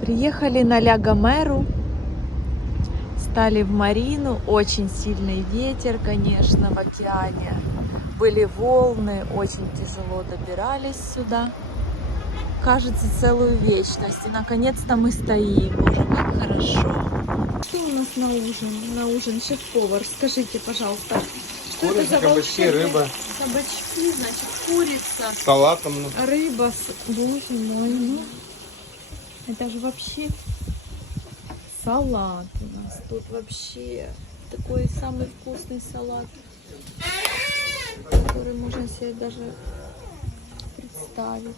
Приехали на Ля Гомеру, стали в Марину, очень сильный ветер, конечно, в океане. Были волны, очень тяжело добирались сюда. Кажется, целую вечность. И наконец-то мы стоим. Боже, как хорошо. Что у нас на ужин? На ужин шеф-повар. Скажите, пожалуйста, что это Курица, за кабачки, волшебные рыба. кабачки, значит, курица, Салатом. рыба. Боже мой, ну, это же вообще салат у нас. Тут вообще такой самый вкусный салат, который можно себе даже представить.